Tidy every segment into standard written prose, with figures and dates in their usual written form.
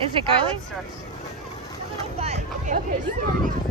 Is it All right, going? let's start. Okay, you can already.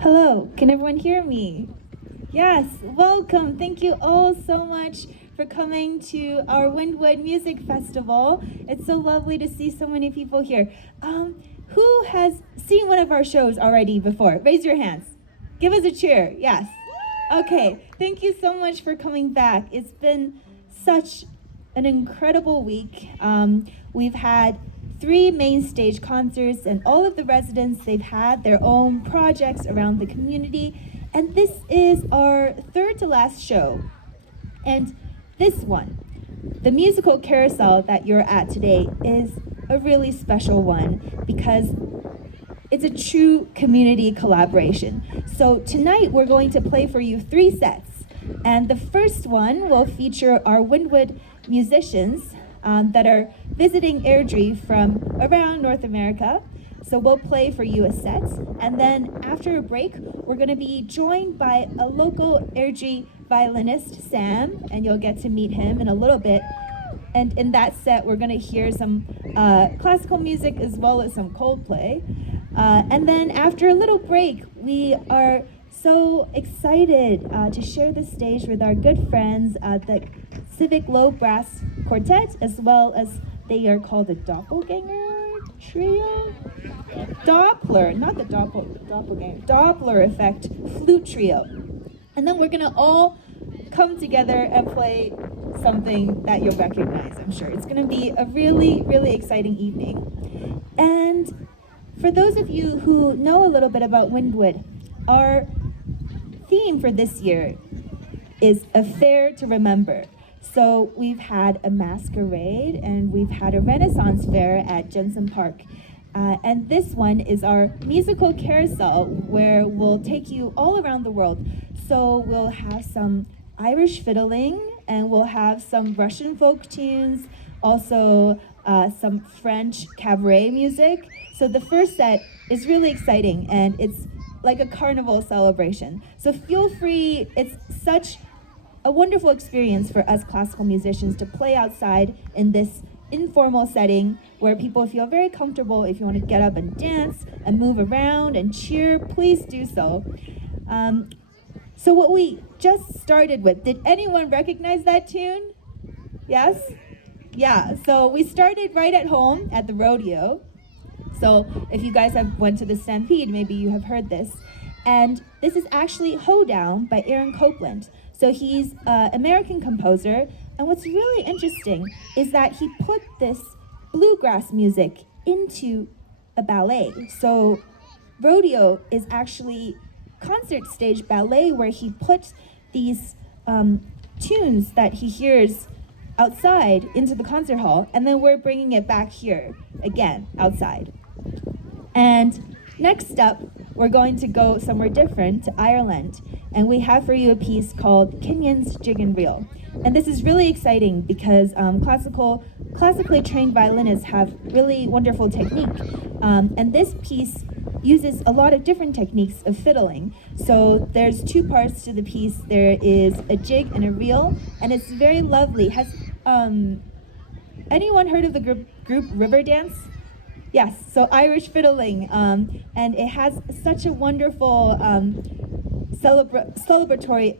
Hello, can everyone hear me? Yes, welcome. Thank you all so much for coming to our Windwood Music Festival. It's so lovely to see so many people here. Who has seen one of our shows already before? Raise your hands. Give us a cheer. Yes. Okay, thank you so much for coming back. It's been such an incredible week. We've had 3 main stage concerts, and all of the residents, they've had their own projects around the community, and this is our 3rd to last show. And this one, the musical Carousel that you're at today, is a really special one because it's a true community collaboration. So tonight we're going to play for you 3 sets, and the first one will feature our Windwood musicians that are visiting Airdrie from around North America. So we'll play for you a set, and then after a break, we're going to be joined by a local Airdrie violinist, Sam, and you'll get to meet him in a little bit. And in that set, we're going to hear some classical music as well as some Coldplay. And then after a little break, we are so excited to share the stage with our good friends, the Civic Low Brass Quartet, as well as they are called the Doppelganger Trio? Doppler, not the Doppelganger, Doppler Effect Flute Trio. And then we're gonna all come together and play something that you'll recognize, I'm sure. It's gonna be a really, really exciting evening. And for those of you who know a little bit about Windwood, our theme for this year is a fair to remember. So we've had a masquerade and we've had a Renaissance fair at Jensen Park. And this one is our musical carousel where we'll take you all around the world. So we'll have some Irish fiddling and we'll have some Russian folk tunes, also some French cabaret music. So the first set is really exciting and it's like a carnival celebration. So feel free, it's such a wonderful experience for us classical musicians to play outside in this informal setting where people feel very comfortable. If you want to get up and dance and move around and cheer, please do so. So what we just started with, did anyone recognize that tune? Yes? Yeah, so we started right at home at the rodeo. So if you guys have went to the Stampede, maybe you have heard this. And this is actually Hoedown by Aaron Copland. So he's an American composer, and what's really interesting is that he put this bluegrass music into a ballet. So rodeo is actually concert stage ballet where he puts these tunes that he hears outside into the concert hall, and then we're bringing it back here again outside. And next up, we're going to go somewhere different, to Ireland, and we have for you a piece called Kenyon's Jig and Reel. And this is really exciting because classically trained violinists have really wonderful technique. And this piece uses a lot of different techniques of fiddling. So there's 2 parts to the piece. There is a jig and a reel, and it's very lovely. Has anyone heard of the group Riverdance? Yes, so Irish fiddling, and it has such a wonderful celebratory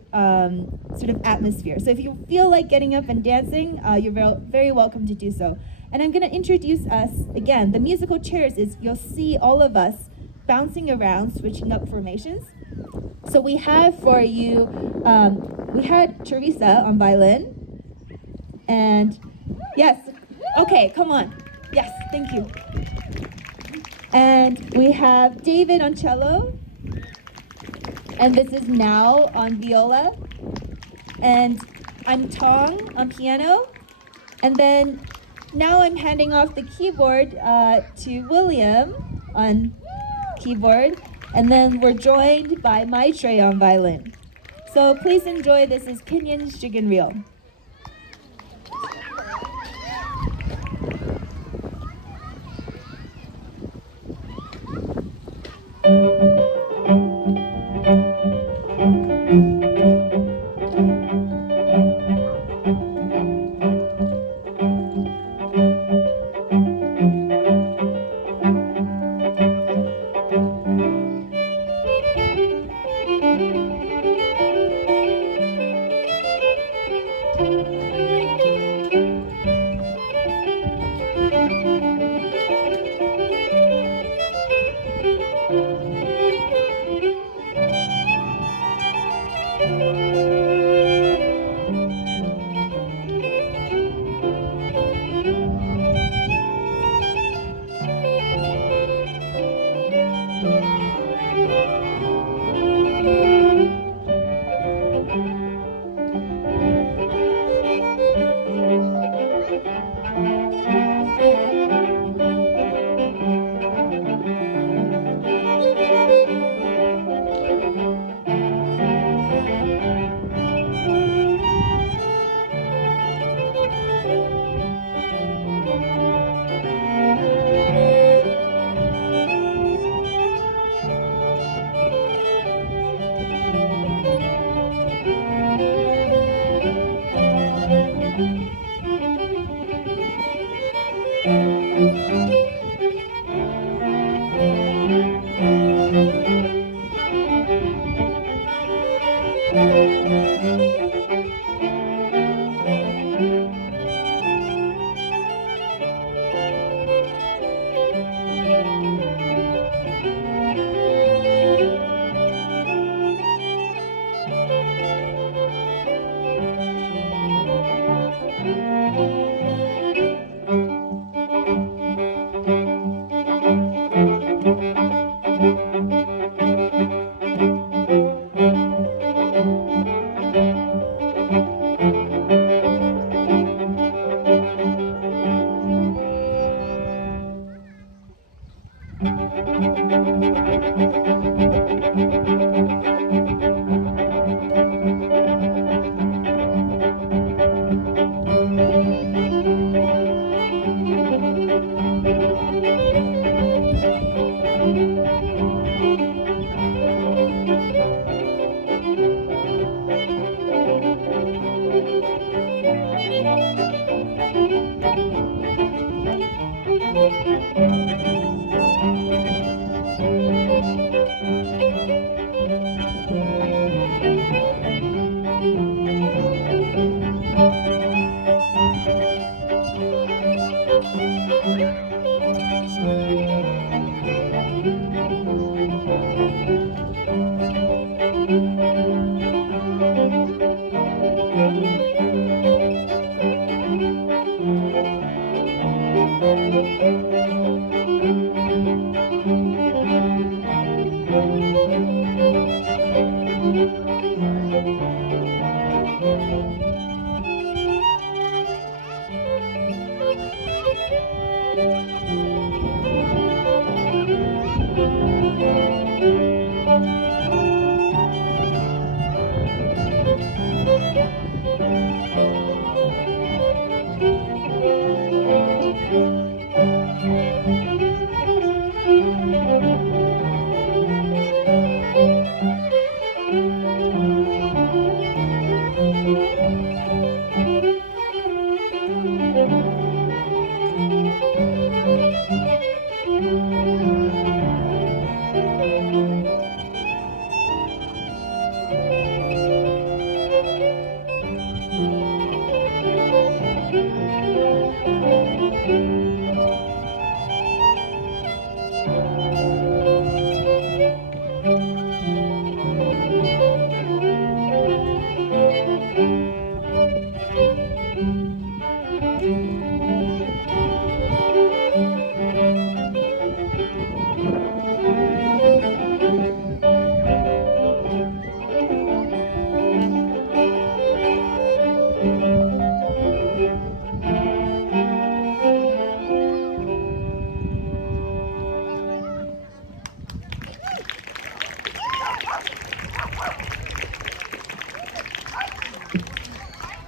sort of atmosphere. So if you feel like getting up and dancing, you're very welcome to do so. And I'm going to introduce us again. The musical chairs is you'll see all of us bouncing around, switching up formations. So we have for you, we had Teresa on violin, and yes, okay, come on. Yes, thank you. And we have David on cello, and this is Now on viola, and I'm Tong on piano, and then now I'm handing off the keyboard to William on keyboard, and then we're joined by Maitre on violin. So please enjoy. This is Kenyon's Chicken Reel.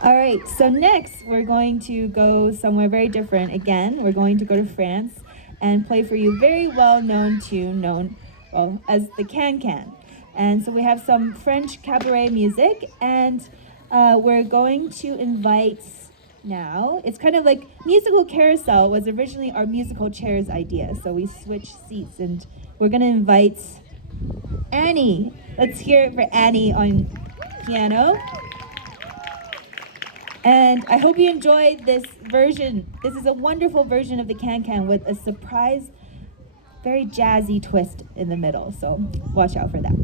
All right, so next we're going to go somewhere very different. Again, we're going to go to France and play for you a very well-known tune known, well, as the Can-Can. And so we have some French cabaret music, and we're going to invite now, it's kind of like musical carousel was originally our musical chairs idea, so we switched seats, and we're going to invite Annie. Let's hear it for Annie on piano. And I hope you enjoyed this version. This is a wonderful version of the Can-Can with a surprise, very jazzy twist in the middle. So watch out for that.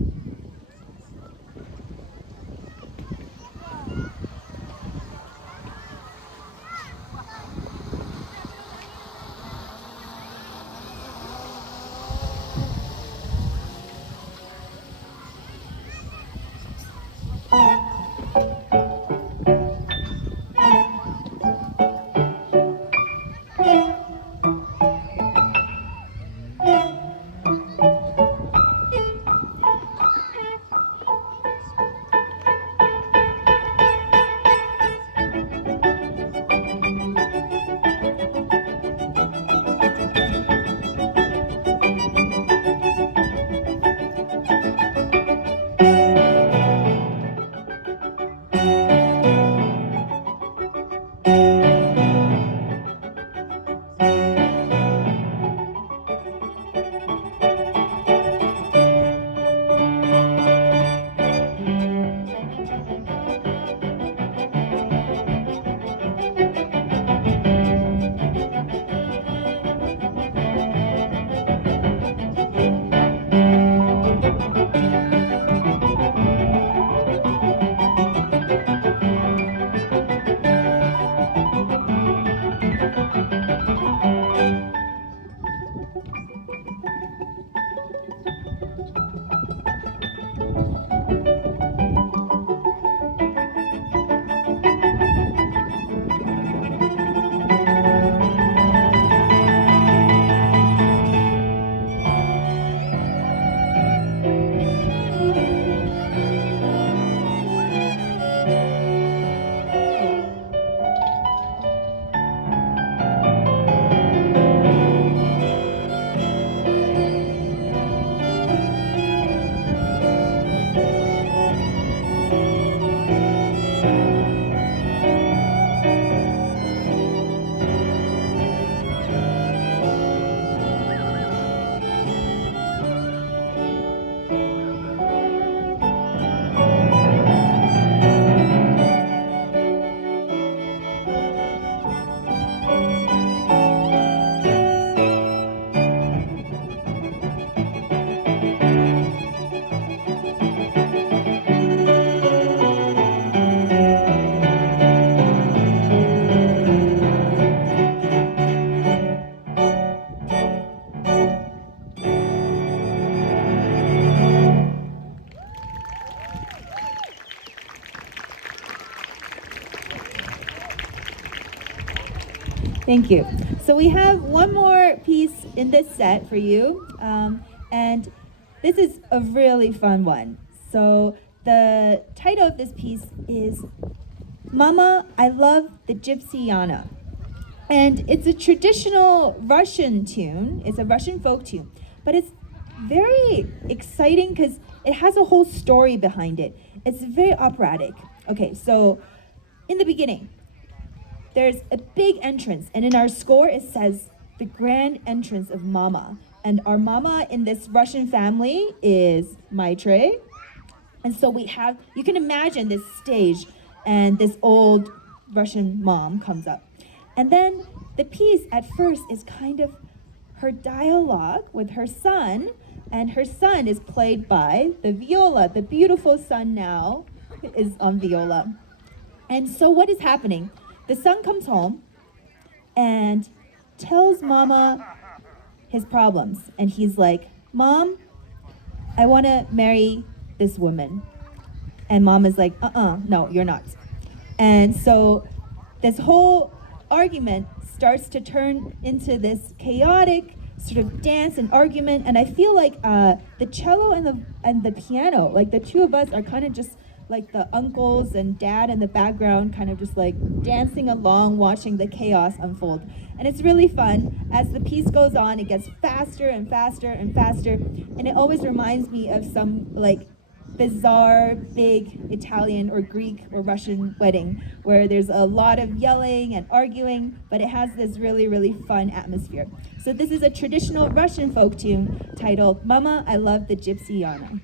Thank you. So we have one more piece in this set for you, and this is a really fun one. So the title of this piece is Mama, I Love the Gypsy Yana. And it's a traditional Russian tune. It's a Russian folk tune, but it's very exciting because it has a whole story behind it. It's very operatic. Okay, so in the beginning, there's a big entrance, and in our score it says the grand entrance of Mama. And our Mama in this Russian family is Maitre. And so we have, you can imagine this stage, and this old Russian mom comes up. And then the piece at first is kind of her dialogue with her son, and her son is played by the viola. The beautiful son now is on viola. And so what is happening? The son comes home and tells Mama his problems. And he's like, Mom, I want to marry this woman. And Mom is like, no, you're not. And so this whole argument starts to turn into this chaotic sort of dance and argument. And I feel like the cello and the piano, like the two of us are kind of just like the uncles and dad in the background kind of just like dancing along, watching the chaos unfold. And it's really fun. As the piece goes on, it gets faster and faster and faster, and it always reminds me of some like bizarre, big Italian or Greek or Russian wedding where there's a lot of yelling and arguing, but it has this really, really fun atmosphere. So this is a traditional Russian folk tune titled Mama, I Love the Gypsy Yana.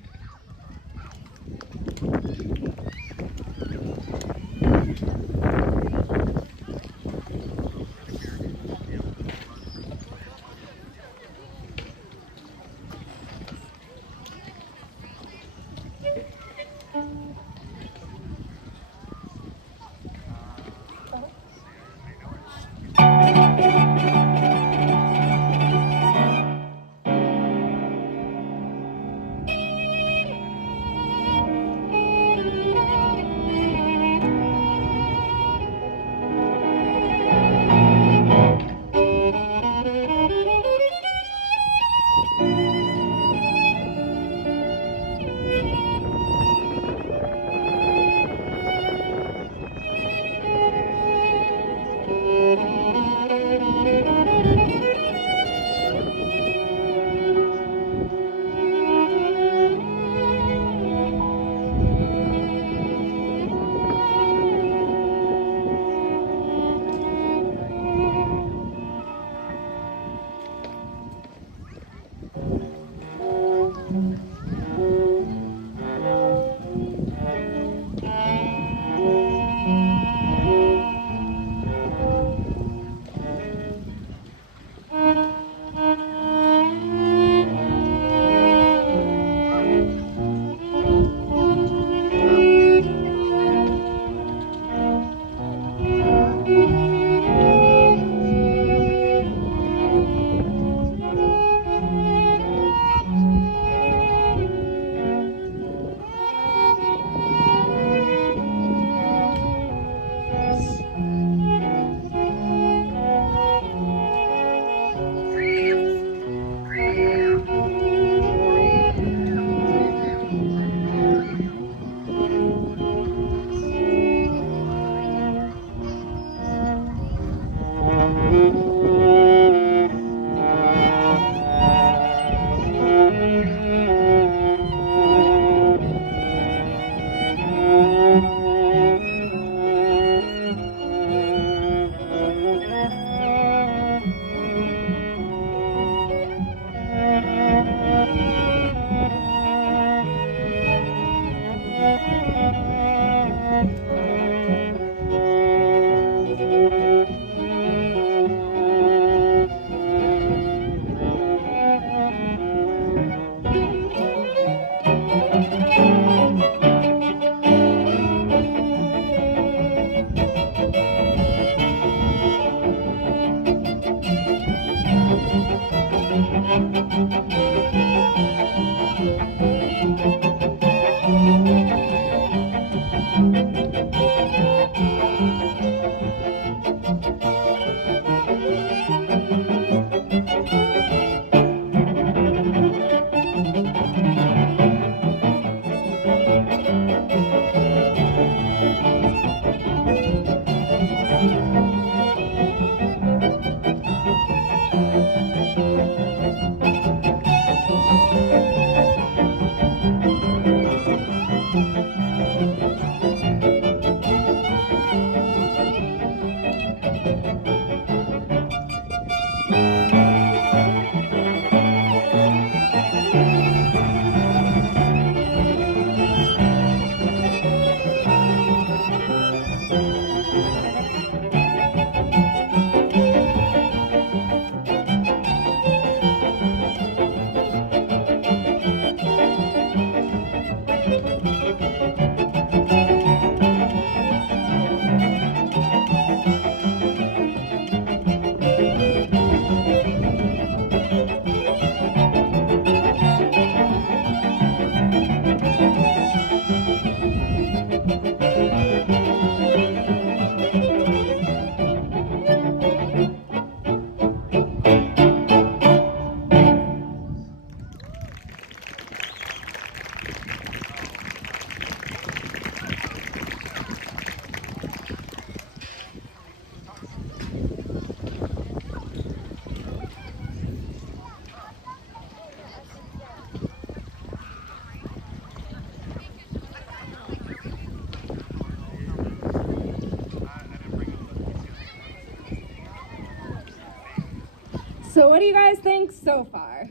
So what do you guys think so far?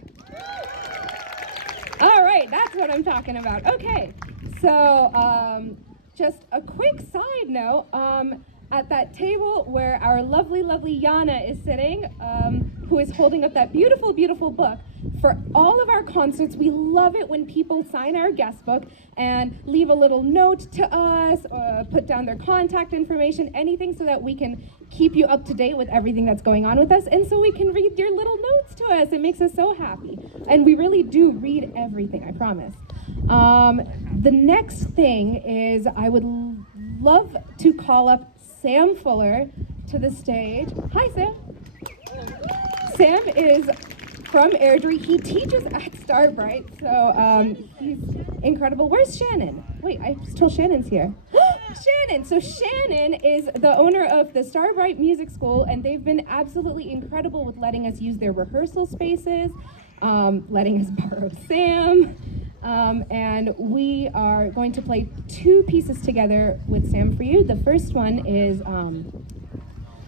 All right, that's what I'm talking about. Okay, so just a quick side note, at that table where our lovely, lovely Yana is sitting, who is holding up that beautiful, beautiful book, for all of our concerts, we love it when people sign our guest book and leave a little note to us, put down their contact information, anything so that we can keep you up to date with everything that's going on with us, and so we can read your little notes to us. It makes us so happy. And we really do read everything, I promise. The next thing is I would love to call up Sam Fuller to the stage. Hi, Sam. Sam is from Airdrie. He teaches at Starbright, so he's incredible. Where's Shannon? Wait, I was told Shannon's here. Shannon! So Shannon is the owner of the Starbright Music School, and they've been absolutely incredible with letting us use their rehearsal spaces, letting us borrow Sam, and we are going to play 2 pieces together with Sam for you. The first one is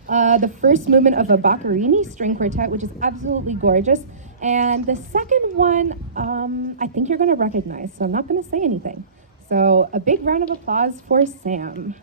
the first movement of a Boccherini string quartet, which is absolutely gorgeous. And the second one, I think you're going to recognize, so I'm not going to say anything. So a big round of applause for Sam.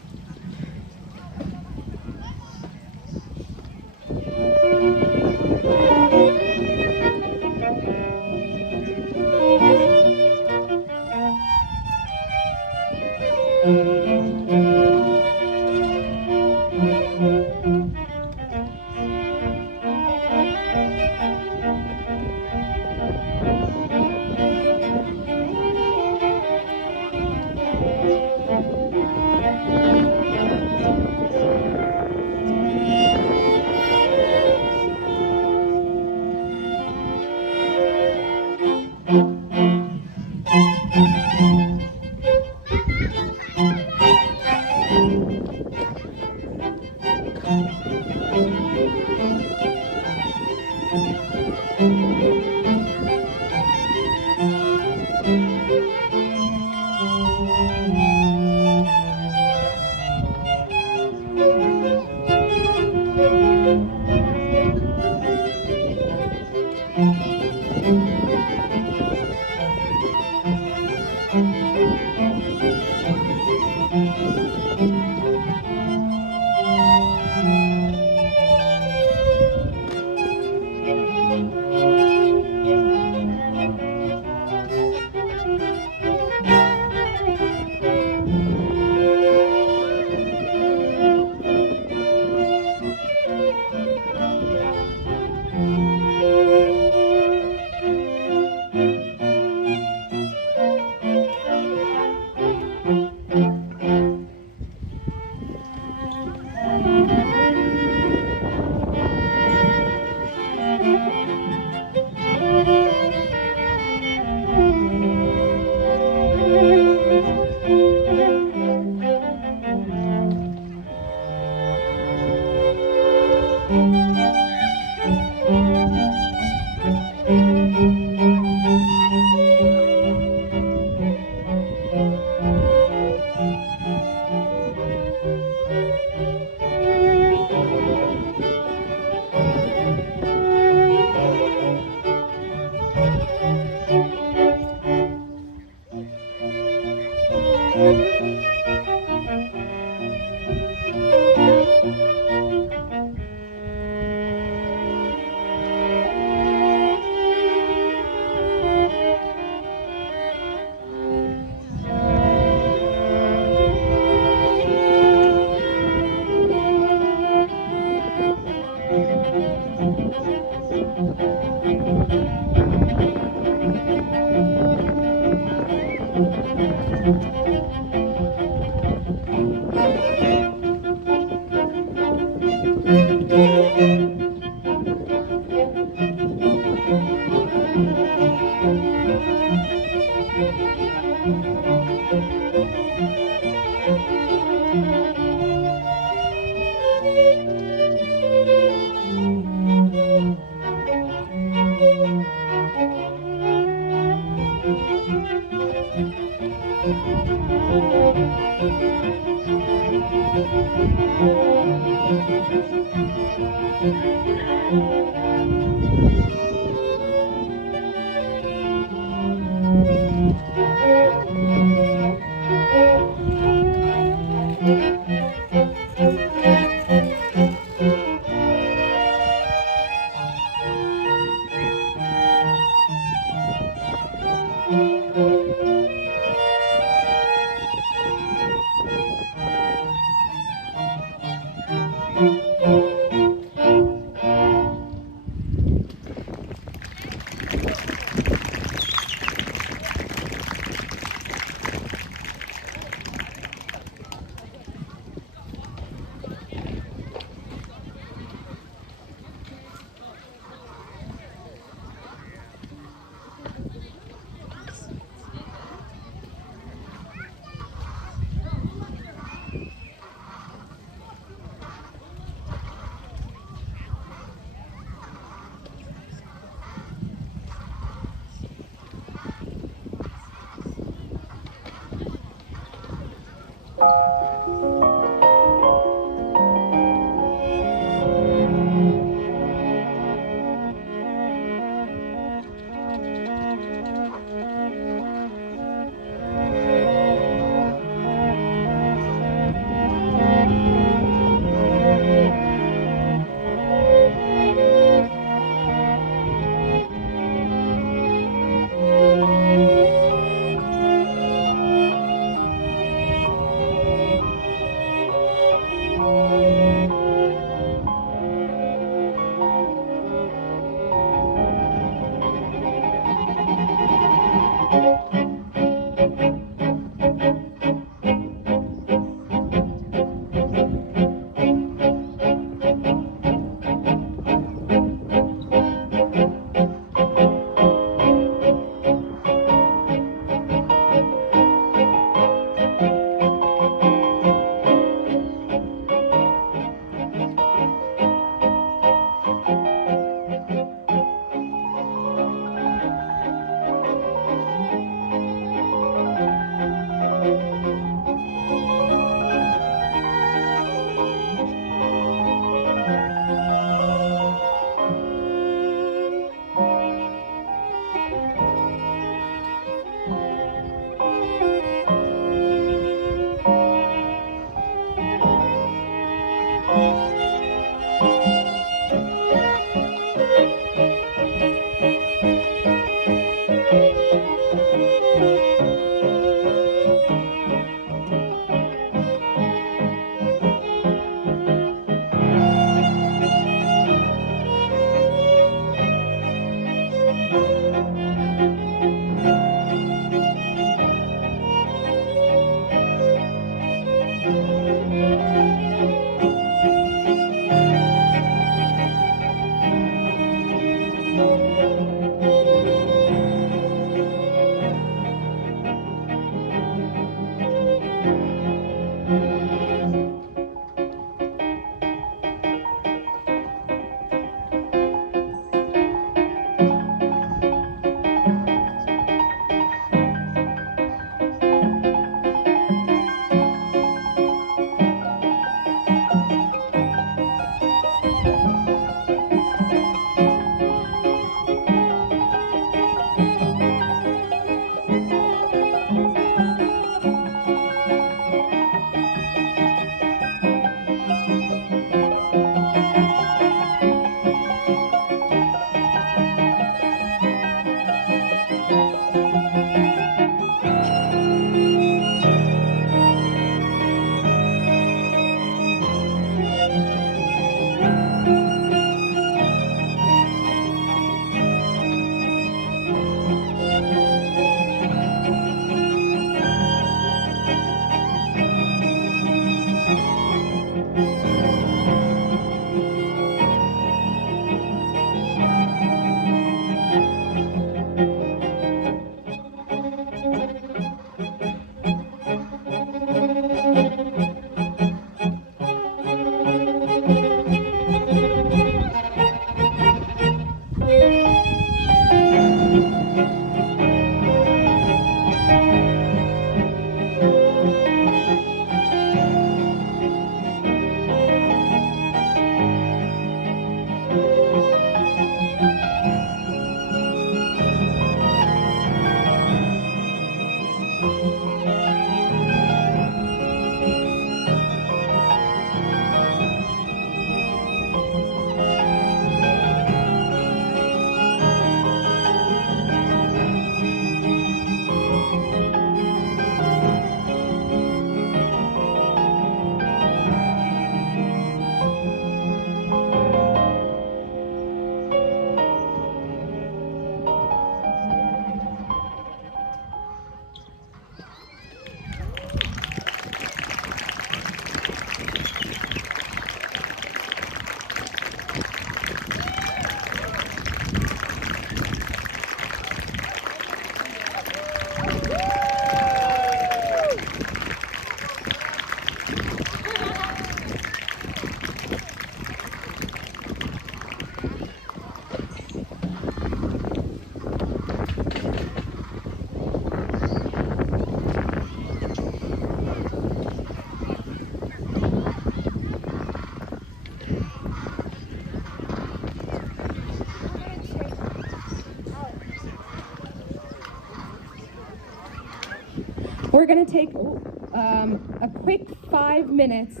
we're going to take a quick 5 minutes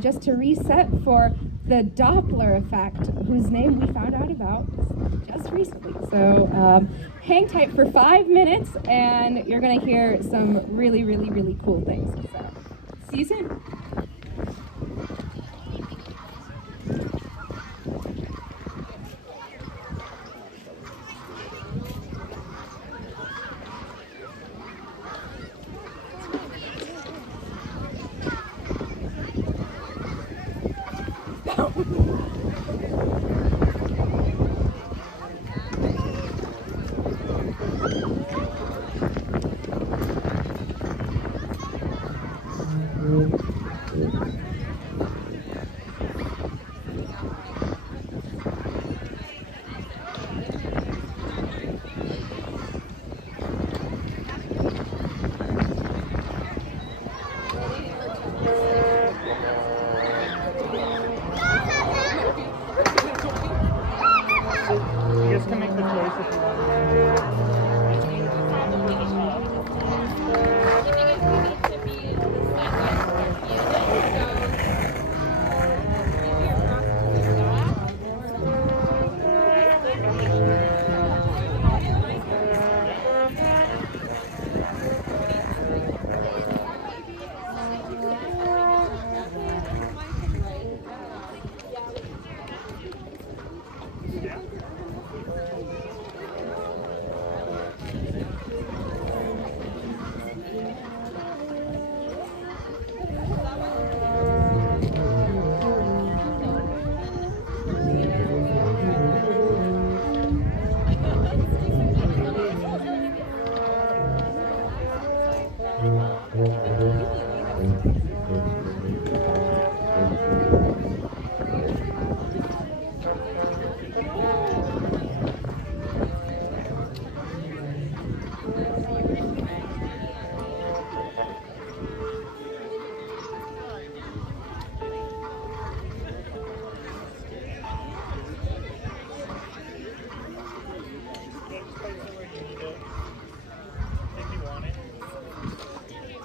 just to reset for the Doppler effect, whose name we found out about just recently. So hang tight for 5 minutes, and you're going to hear some really, really, really cool things. So see you soon. You guys can make the choice if you want.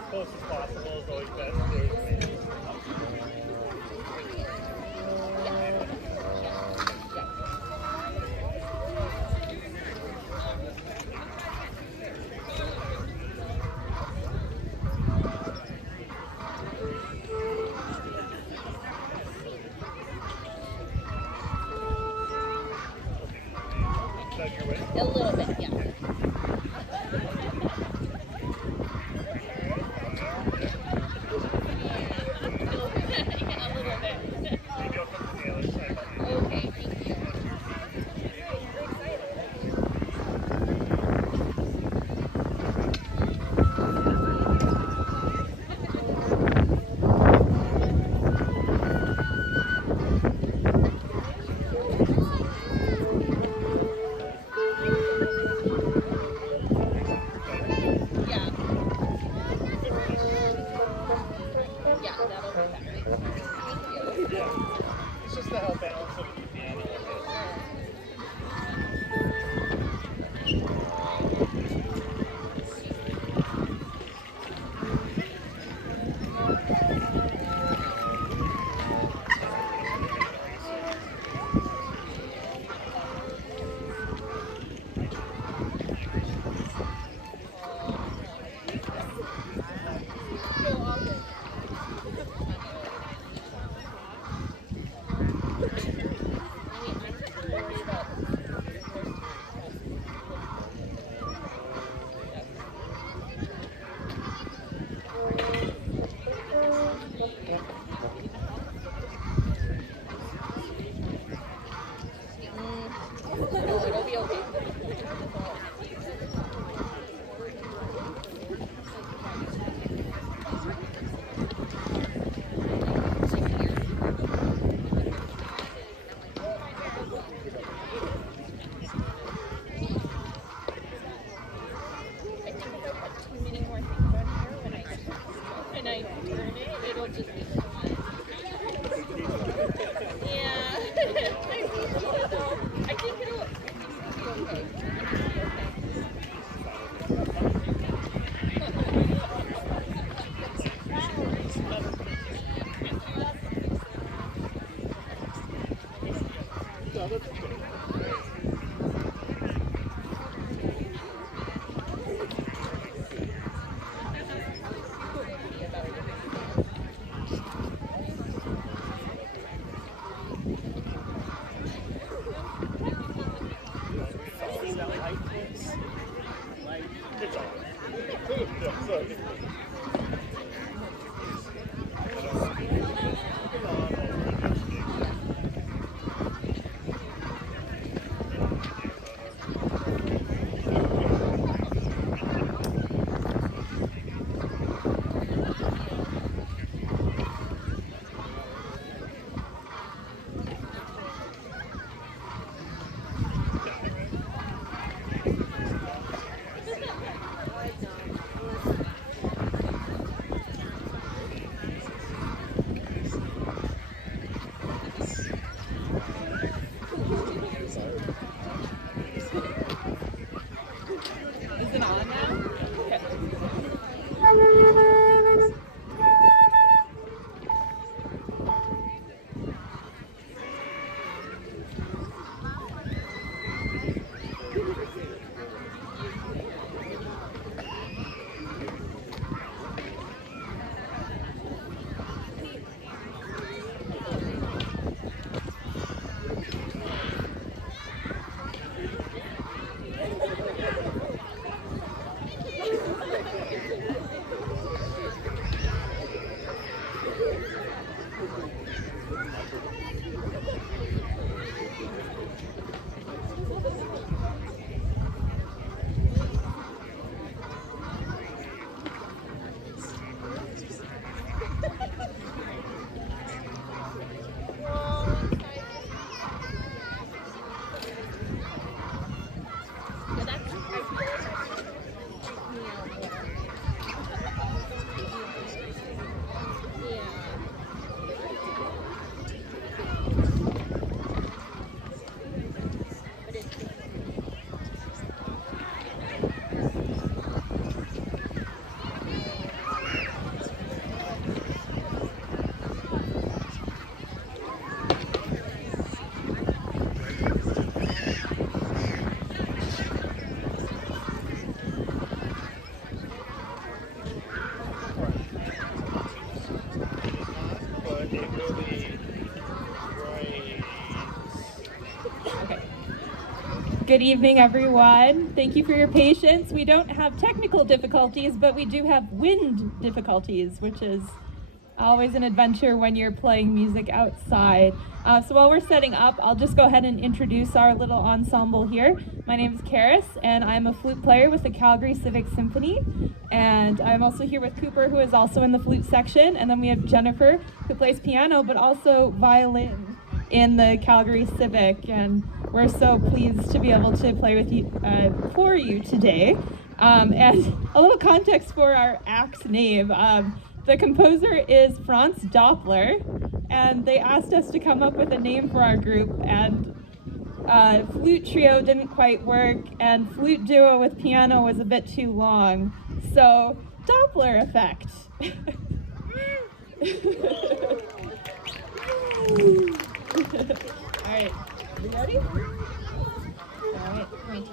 Close as possible is always best. A little bit, yeah. It's just to help balance it with the animal. It'll be okay. I think if I put too many more things on here when I turn it, it'll just be fun. Yeah. I think it'll be okay. Okay. Good evening, everyone. Thank you for your patience. We don't have technical difficulties, but we do have wind difficulties, which is always an adventure when you're playing music outside. So while we're setting up, I'll just go ahead and introduce our little ensemble here. My name is Karis, and I'm a flute player with the Calgary Civic Symphony. And I'm also here with Cooper, who is also in the flute section. And then we have Jennifer, who plays piano, but also violin in the Calgary Civic. And we're so pleased to be able to play with you, for you today. And a little context for our act's name. The composer is Franz Doppler, and they asked us to come up with a name for our group, and flute trio didn't quite work, and flute duo with piano was a bit too long, so Doppler effect. All right, are you ready? All right, my turn.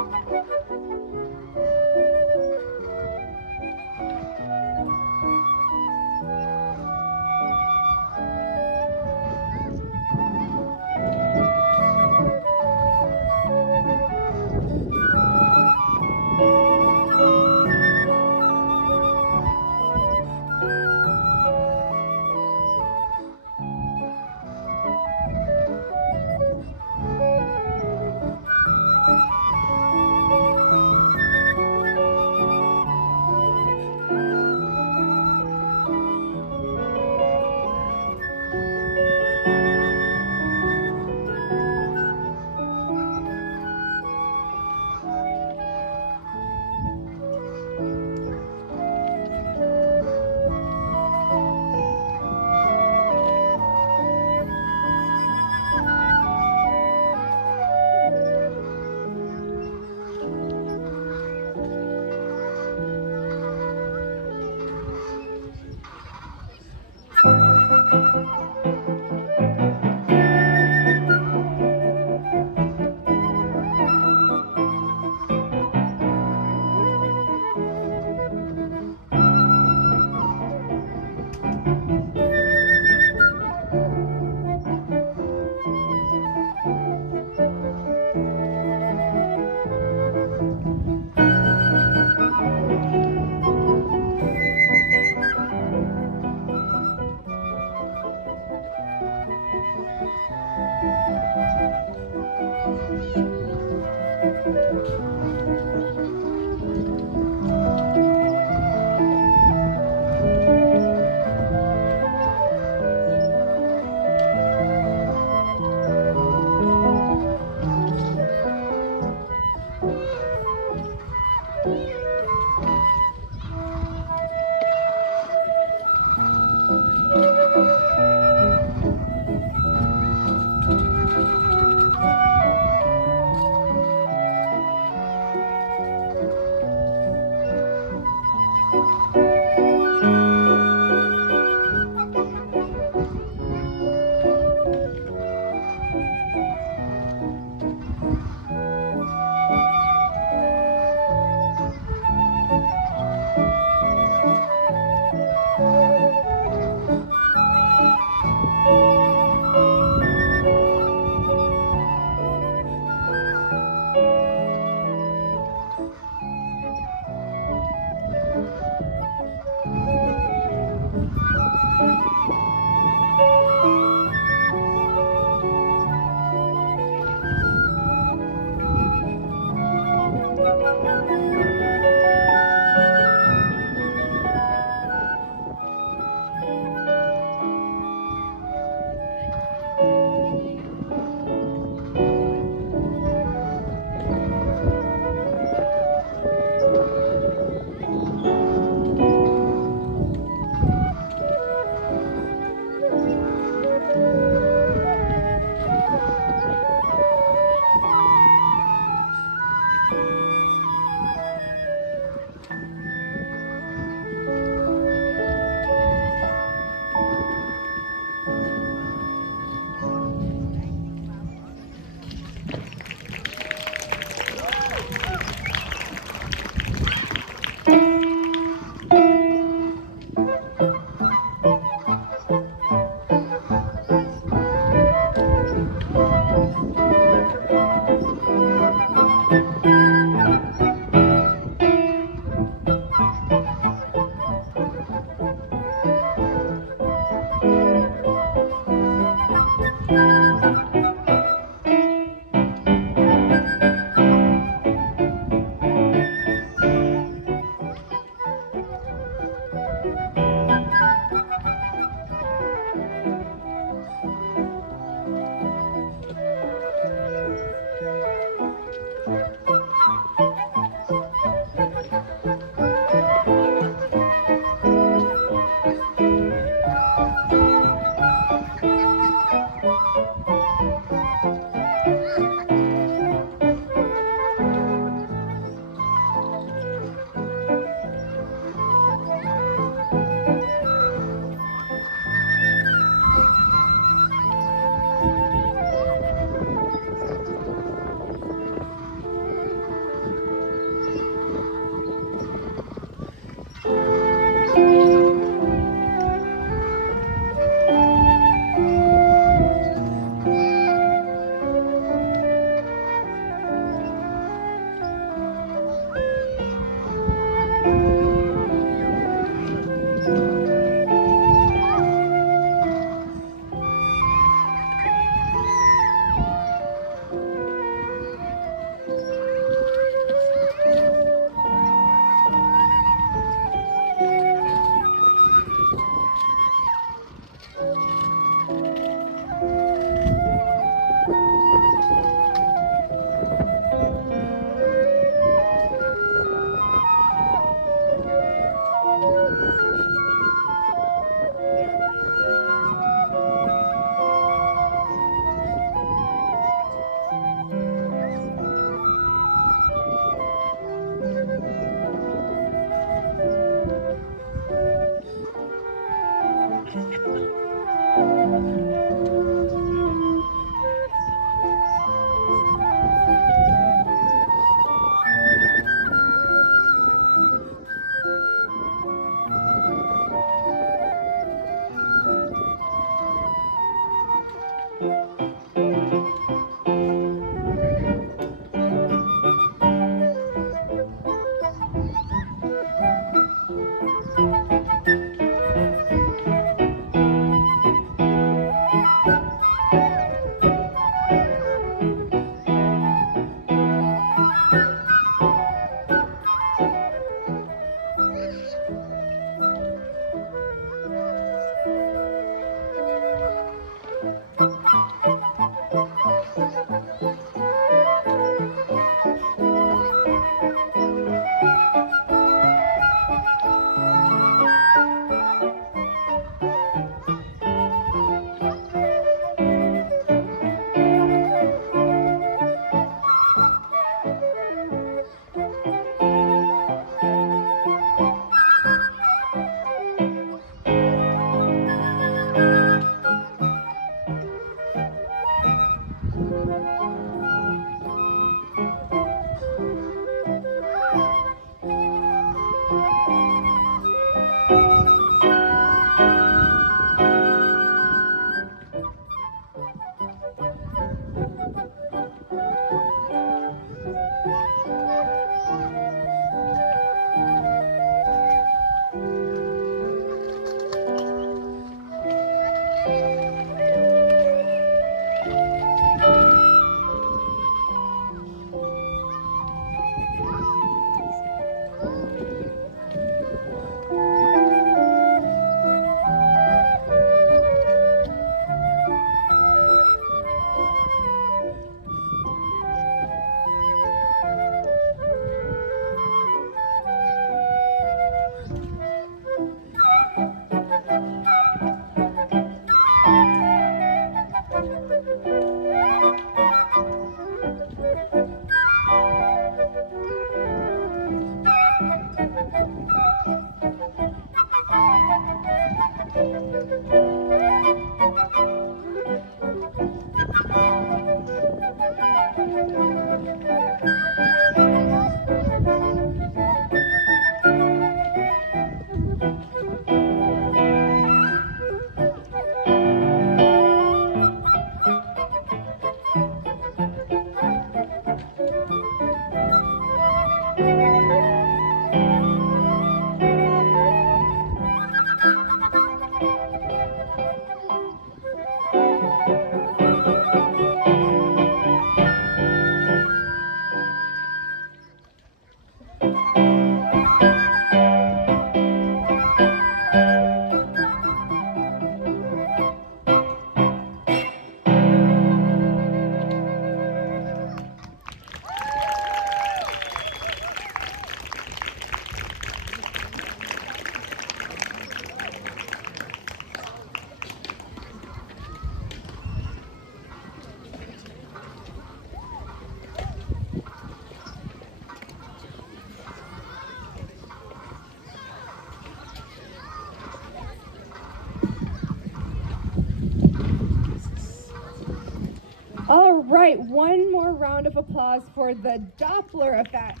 All right, one more round of applause for the Doppler effect.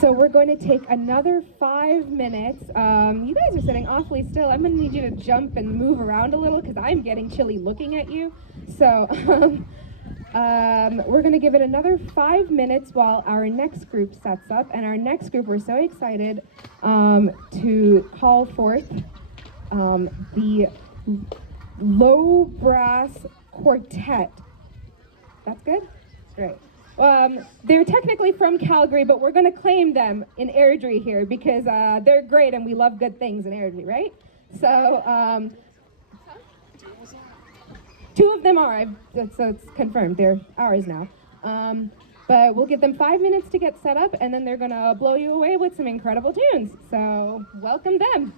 So we're going to take another 5 minutes. You guys are sitting awfully still. I'm going to need you to jump and move around a little because I'm getting chilly looking at you. So We're going to give it another 5 minutes while our next group sets up. And our next group, we're so excited to call forth the Low Brass Quartet. That's good? Great. They're technically from Calgary, but we're going to claim them in Airdrie here because they're great and we love good things in Airdrie, right? So, 2 of them are, so it's confirmed, they're ours now. But we'll give them 5 minutes to get set up and then they're going to blow you away with some incredible tunes. So, welcome them.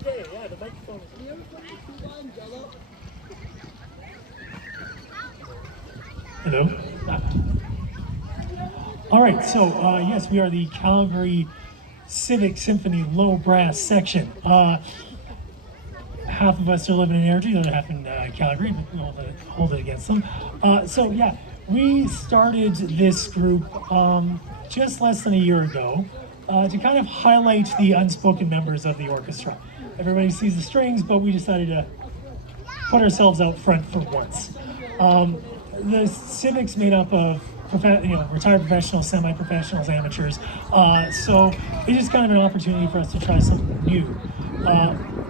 Okay, yeah, the microphone is. Hello. All right, so yes, we are the Calgary Civic Symphony Low Brass Section. Half of us are living in Airdrie, the other half in Calgary, but we'll hold it against them. So yeah, we started this group just less than a year ago to kind of highlight the unspoken members of the orchestra. Everybody sees the strings, but we decided to put ourselves out front for once. The civic's made up of retired professionals, semi-professionals, amateurs. So it's just kind of an opportunity for us to try something new.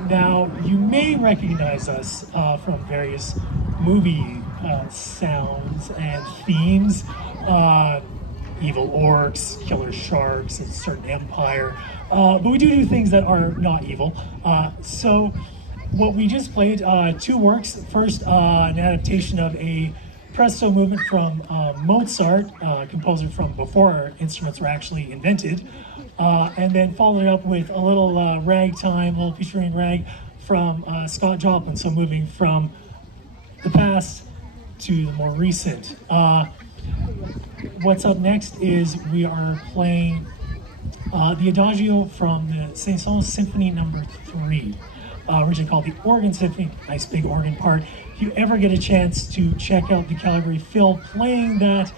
Now, you may recognize us from various movie sounds and themes. Evil orcs, killer sharks, a certain empire. But we do things that are not evil. So what we just played, two works. First, an adaptation of a presto movement from Mozart, composer from before our instruments were actually invented. And then followed it up with a little ragtime, a little featuring rag from Scott Joplin. So moving from the past to the more recent. What's up next is we are playing the Adagio from the Saint-Saëns Symphony Number 3, originally called the Organ Symphony. Nice big organ part. If you ever get a chance to check out the Calgary Phil playing that,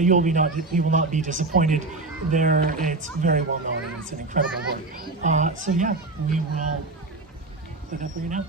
you will not be disappointed. It's very well known and it's an incredible work. So yeah, we will play that for you now.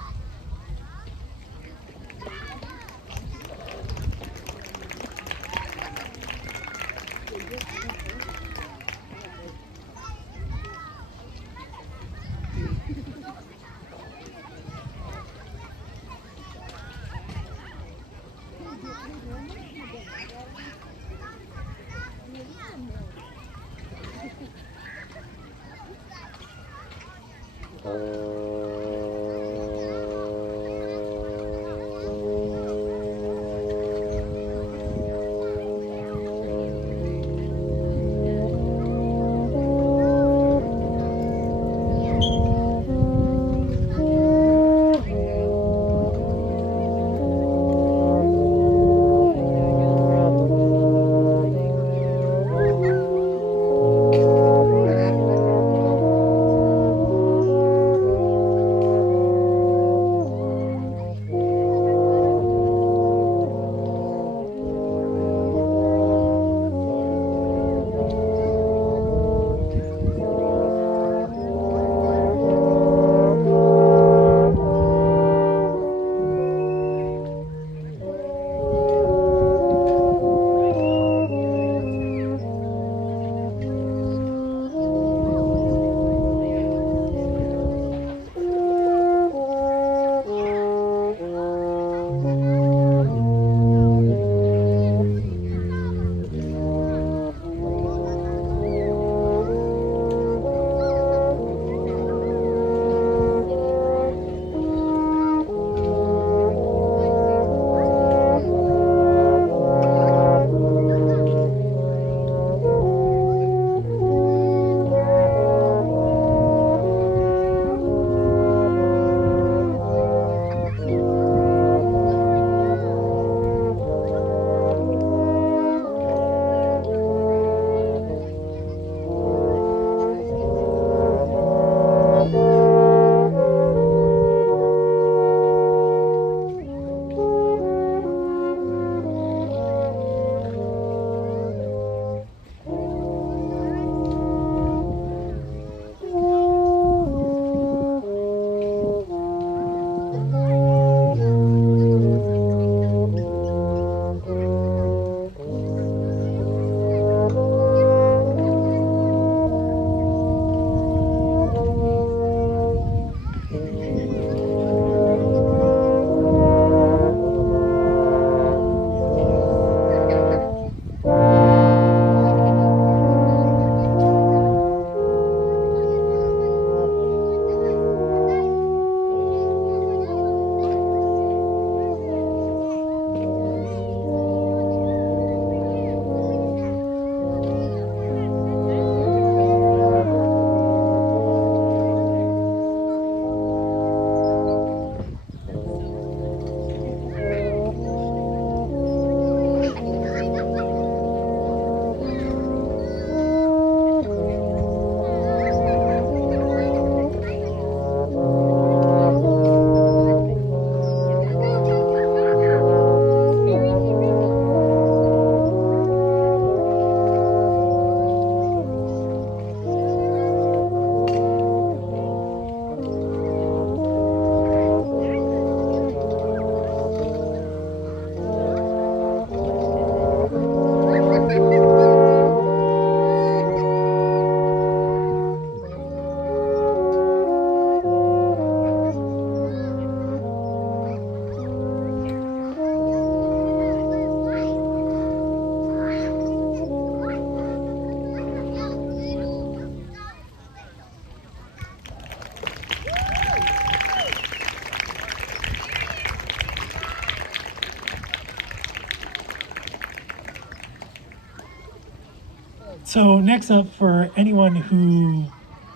So next up, for anyone who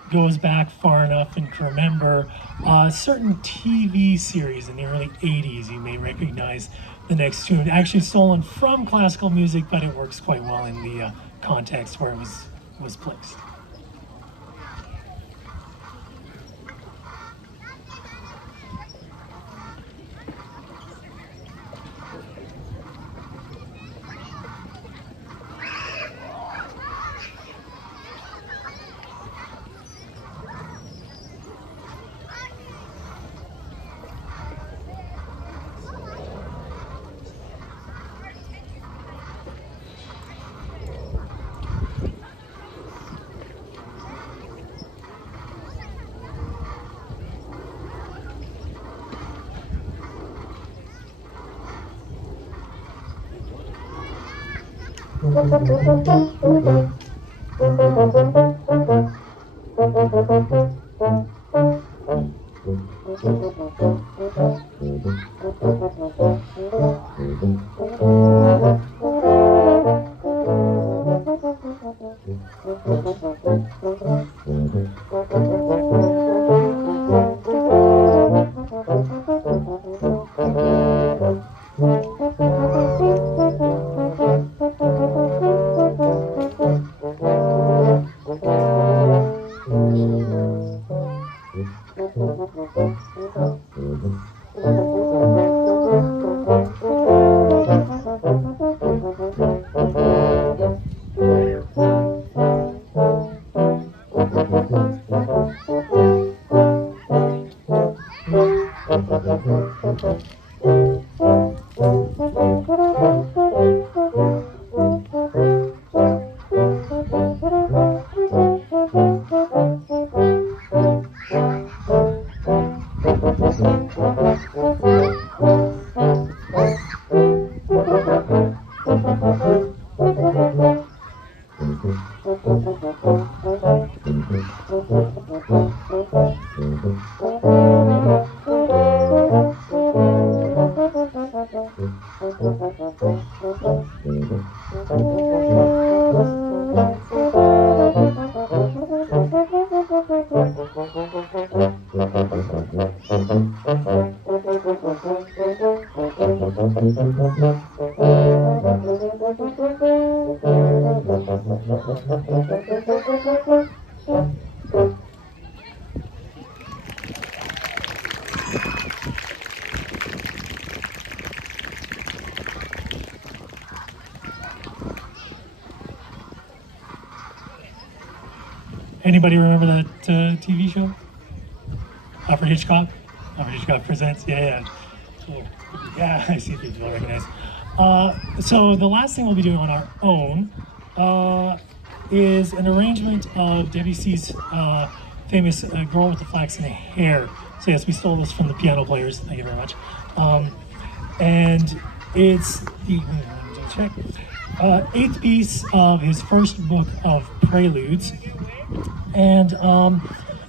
goes back far enough and can remember a certain TV series in the early 80s, you may recognize the next tune. Actually stolen from classical music, but it works quite well in the context where it was placed. Anybody remember that TV show? Alfred Hitchcock? Alfred Hitchcock Presents? Yeah. Cool. Yeah, I see people I recognize. So the last thing we'll be doing on our own is an arrangement of Debussy's famous Girl with the Flaxen Hair. So yes, we stole this from the piano players. Thank you very much. And it's the eighth piece of his first book of preludes. And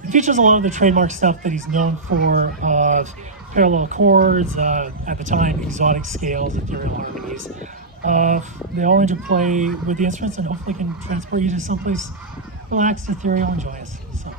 it features a lot of the trademark stuff that he's known for, parallel chords, at the time exotic scales, ethereal harmonies. They all interplay with the instruments and hopefully can transport you to someplace relaxed, ethereal, and joyous. So.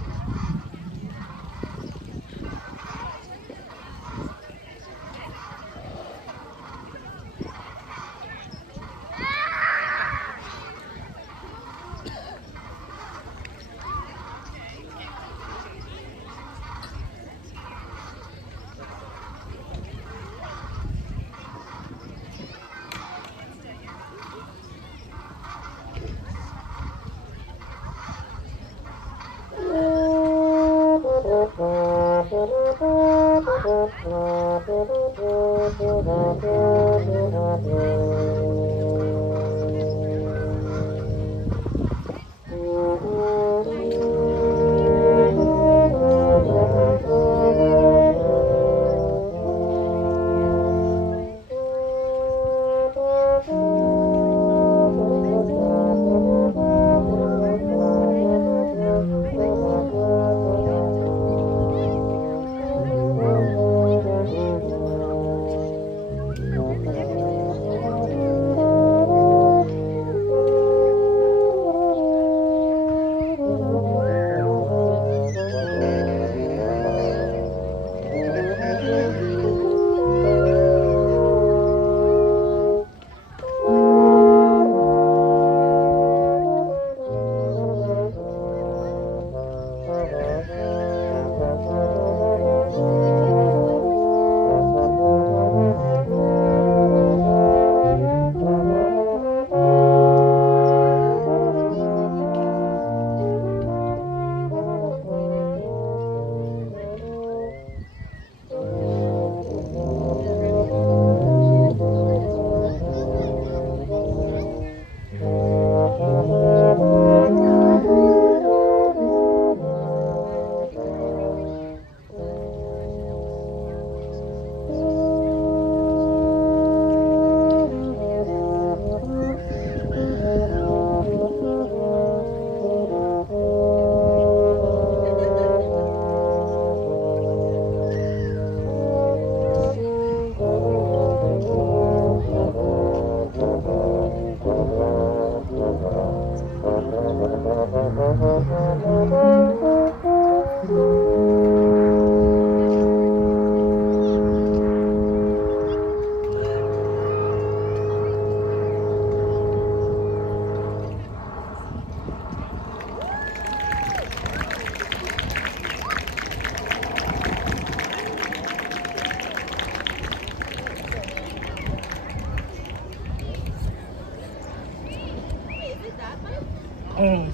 Oh,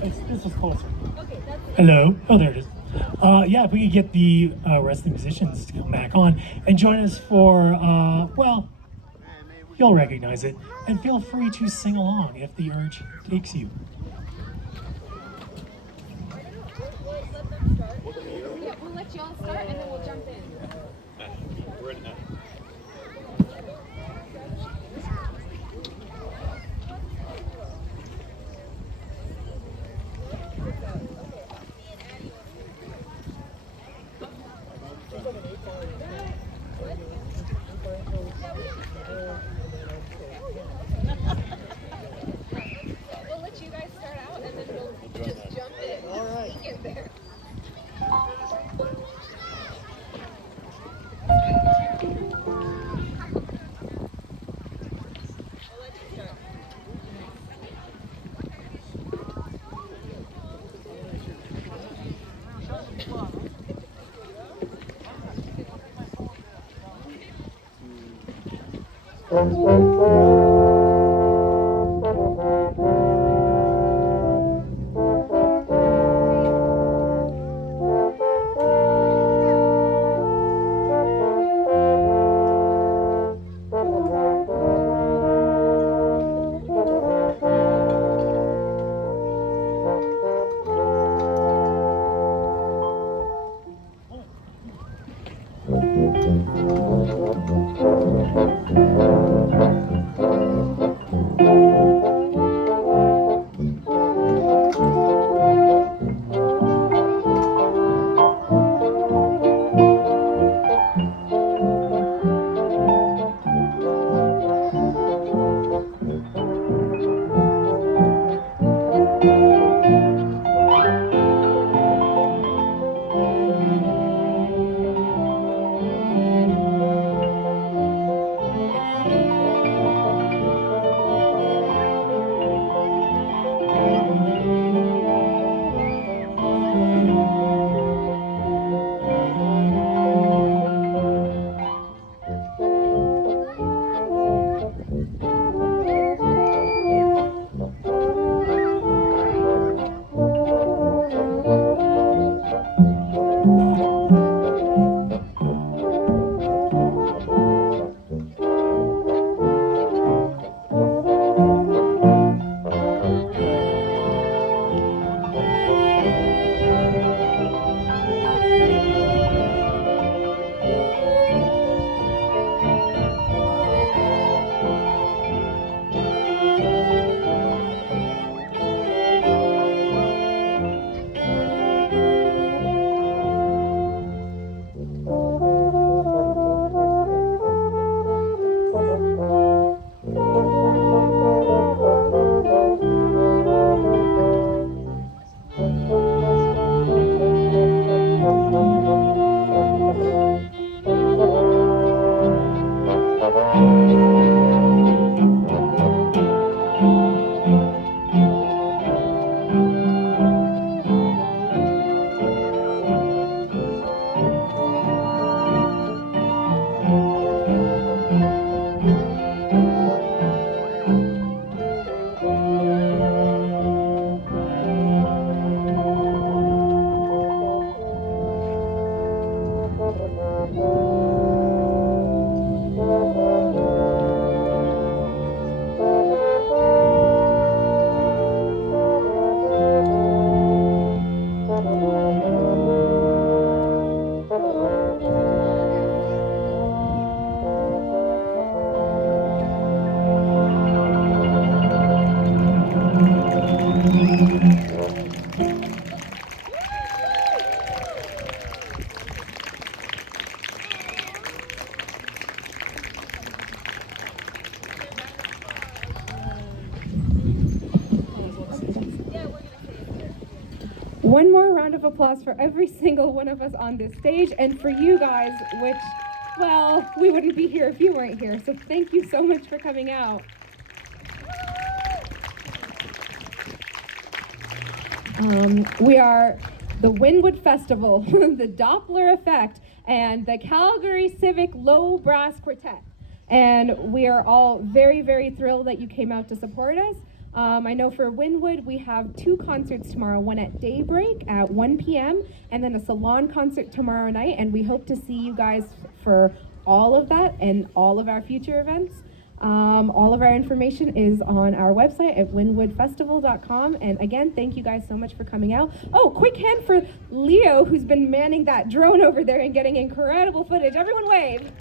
this was closer. Hello. Oh, there it is. Yeah, if we could get the rest of the musicians to come back on and join us for, well, you'll recognize it. And feel free to sing along if the urge takes you. Yeah, we'll let you all start and then we'll jump in. We'll let you guys start out and then we'll just jump in. All right. Get there. One more round of applause for every single one of us on this stage and for you guys, which, well, we wouldn't be here if you weren't here. So thank you so much for coming out. We are the Windwood Festival, the Doppler Effect, and the Calgary Civic Low Brass Quartet. And we are all very, very thrilled that you came out to support us. I know for Wynwood, we have 2 concerts tomorrow, one at daybreak at 1 p.m. and then a salon concert tomorrow night. And we hope to see you guys for all of that and all of our future events. All of our information is on our website at winwoodfestival.com. And again, thank you guys so much for coming out. Oh, quick hand for Leo, who's been manning that drone over there and getting incredible footage. Everyone wave.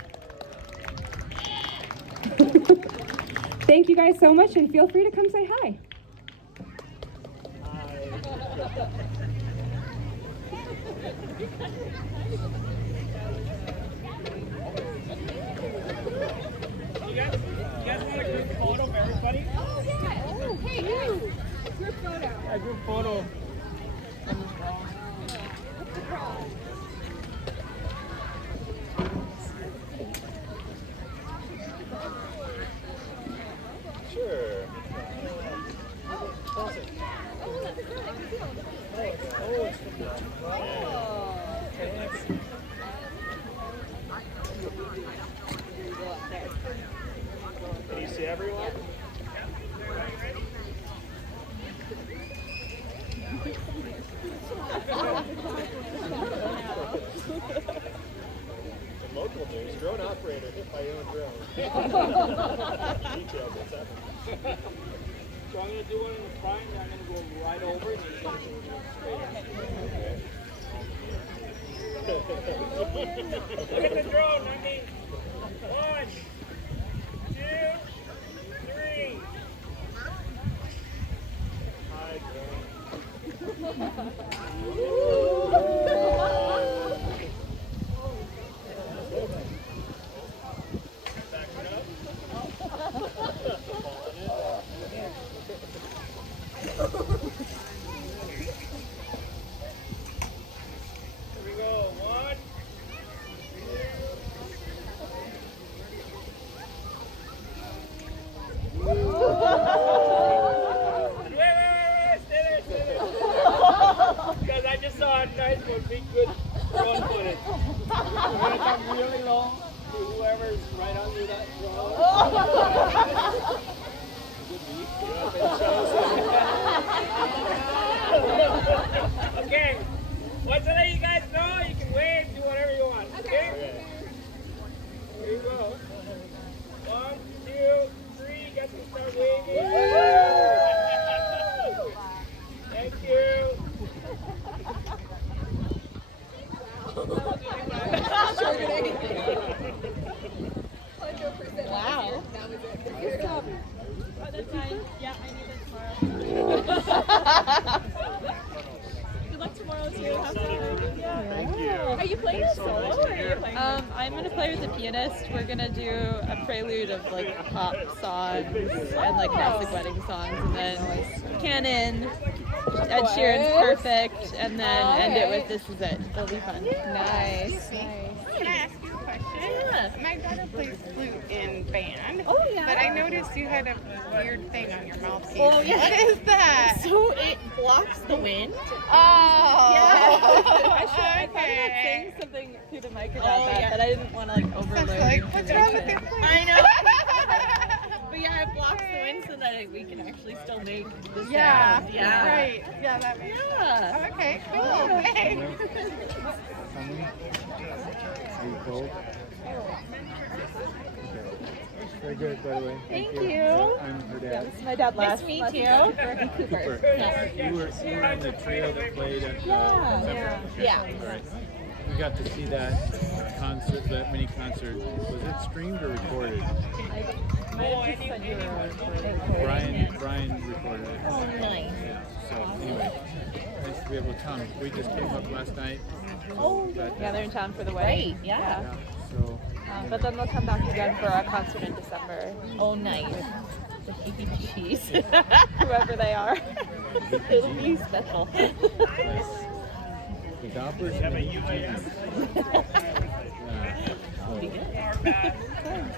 Thank you guys so much, and feel free to come say hi. You guys want a group photo of everybody? Oh, yeah. Oh, hey, you. Group photo. A group photo. Sure. Can you see everyone? Local news, drone operator hit by your own drone. Details, what's happening. So I'm going to do one in the front, and I'm going to go right over it, and you're going to go straight up. Look at the drone, I mean, 1, 2, 3. Hi, drone. Because I just saw a nice one, big good drone footage. We're going to come really low to whoever's right under that drone. Okay, once I let you guys know, you can wave, do whatever you want. Okay? Here you go. 1, 2, 3, you guys can start waving. Thank you. Wow. Good job. Oh, that's fine. Yeah, I need it tomorrow. Good luck tomorrow too. Have fun. Yeah. Thank you. Are you playing a solo or are you playing? I'm gonna play with the pianist. We're gonna do a prelude of like pop songs and like classic wedding songs, and then canon, Ed Sheeran's Perfect, and then end it with This Is It. It'll be fun. Nice. Can I ask you a question? Yeah. My daughter plays flute in band. Oh yeah. But I noticed you had a weird thing on your mouthpiece. Oh, yeah. What is that? So it blocks the wind. Oh. I thought about Okay. saying something through the mic about that, but I didn't want to like overload. Sounds like, what's wrong with your information. flute? I know. But yeah, it blocks the wind so that we can actually still make the sound. Yeah. Right. Yeah, that makes sense. Yeah. Okay, cool. Thanks. Are you cold? Very good, by the way. Thank you. I'm her dad. This is my dad last. Nice to meet you. Cooper. You were in the trio that played at Yeah. Yeah. All right. We got to see that concert, that mini concert. Was it streamed or recorded? I might have just sent you a recording. Brian recorded it. Oh, nice. Yeah. So anyway, nice to be able to come. We just came up last night. Oh, yeah, they're in town for the wedding. Great, yeah. Yeah. So. But then they'll come back again for our concert in December. Oh, nice. The cheese. Whoever they are. It'll be special. The Doppers. Yeah, but you, Yeah. So.